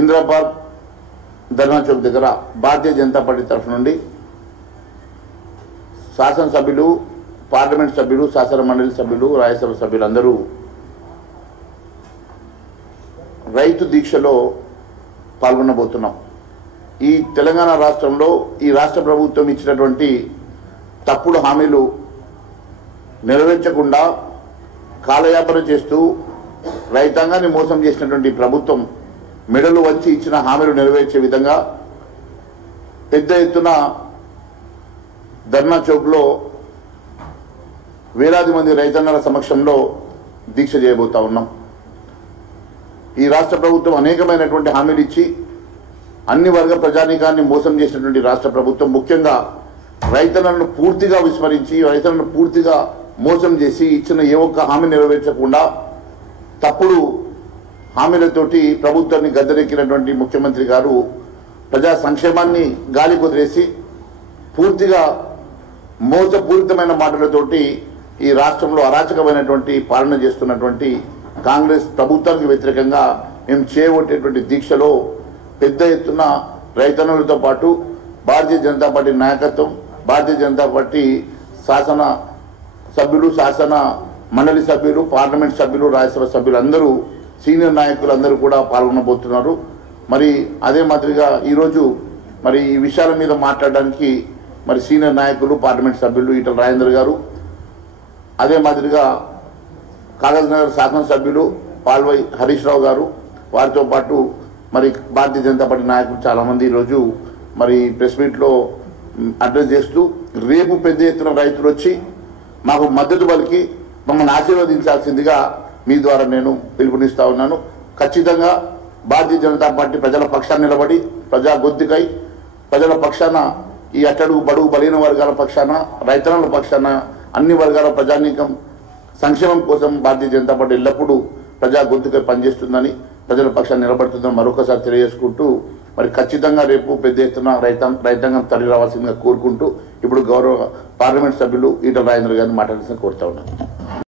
ఇంద్రాబాద్ ధర్నా చౌక్ దగ్గర భారతీయ జనతా పార్టీ తరఫు నుండి శాసనసభ్యులు, పార్లమెంట్ సభ్యులు, శాసన మండలి సభ్యులు, రాజ్యసభ సభ్యులందరూ రైతు దీక్షలో పాల్గొనబోతున్నాం. ఈ తెలంగాణ రాష్ట్రంలో ఈ రాష్ట్ర ప్రభుత్వం ఇచ్చినటువంటి తప్పుడు హామీలు నెరవేర్చకుండా కాలయాపన చేస్తూ రైతాంగాన్ని మోసం చేసినటువంటి ప్రభుత్వం మెడలు వంచి ఇచ్చిన హామీలు నెరవేర్చే విధంగా పెద్ద ఎత్తున ధర్నా చౌక్లో వేలాది మంది రైతన్నల సమక్షంలో దీక్ష చేయబోతా ఉన్నాం. ఈ రాష్ట్ర ప్రభుత్వం అనేకమైనటువంటి హామీలు ఇచ్చి అన్ని వర్గ ప్రజానీకాన్ని మోసం చేసినటువంటి రాష్ట్ర ప్రభుత్వం ముఖ్యంగా రైతన్నలను పూర్తిగా విస్మరించి, రైతన్నలను పూర్తిగా మోసం చేసి ఇచ్చిన ఏ ఒక్క హామీ నెరవేర్చకుండా తప్పుడు హామీలతోటి ప్రభుత్వాన్ని గద్దెనెక్కినటువంటి ముఖ్యమంత్రి గారు ప్రజా సంక్షేమాన్ని గాలి కుదిరేసి పూర్తిగా మోసపూరితమైన మాటలతోటి ఈ రాష్ట్రంలో అరాచకమైనటువంటి పాలన చేస్తున్నటువంటి కాంగ్రెస్ ప్రభుత్వానికి వ్యతిరేకంగా మేము చేయబట్టేటువంటి దీక్షలో పెద్ద ఎత్తున రైతన్నులతో పాటు భారతీయ జనతా పార్టీ నాయకత్వం, భారతీయ జనతా పార్టీ శాసన సభ్యులు, శాసన మండలి సభ్యులు, పార్లమెంట్ సభ్యులు, రాజ్యసభ సభ్యులు అందరూ, సీనియర్ నాయకులందరూ కూడా పాల్గొనబోతున్నారు. మరి అదే మాదిరిగా ఈరోజు మరి ఈ విషయాల మీద మాట్లాడడానికి మరి సీనియర్ నాయకులు, పార్లమెంట్ సభ్యులు ఈటల రాజేందర్ గారు, అదే మాదిరిగా కాగజ్ నగర్ శాసనసభ్యులు పాల్వై హరీష్ రావు గారు, వారితో పాటు మరి భారతీయ జనతా పార్టీ నాయకులు చాలామంది ఈరోజు మరి ప్రెస్ మీట్లో అడ్రస్ చేస్తూ రేపు పెద్ద ఎత్తున రైతులు వచ్చి మాకు మద్దతు పలికి మమ్మల్ని ఆశీర్వదించాల్సిందిగా మీ ద్వారా నేను పిలుపునిస్తా ఉన్నాను. ఖచ్చితంగా భారతీయ జనతా పార్టీ ప్రజల పక్షాన్ని నిలబడి ప్రజా గొంతుకై ప్రజల పక్షాన, ఈ అట్టడుగు బడుగు బలహీన వర్గాల పక్షాన, రైతన్నల పక్షాన, అన్ని వర్గాల ప్రజానీకం సంక్షేమం కోసం భారతీయ జనతా పార్టీ ఎల్లప్పుడూ ప్రజా గొంతుకై పనిచేస్తుందని, ప్రజల పక్షాన్ని నిలబడుతుందని మరొకసారి తెలియజేసుకుంటూ మరి ఖచ్చితంగా రేపు పెద్ద ఎత్తున రైతాంగం తరలి రావాల్సిందిగా కోరుకుంటూ ఇప్పుడు గౌరవ పార్లమెంట్ సభ్యులు ఈటల రాజేందర్ గారిని మాట్లాడాల్సిందిగా కోరుతా ఉన్నాను.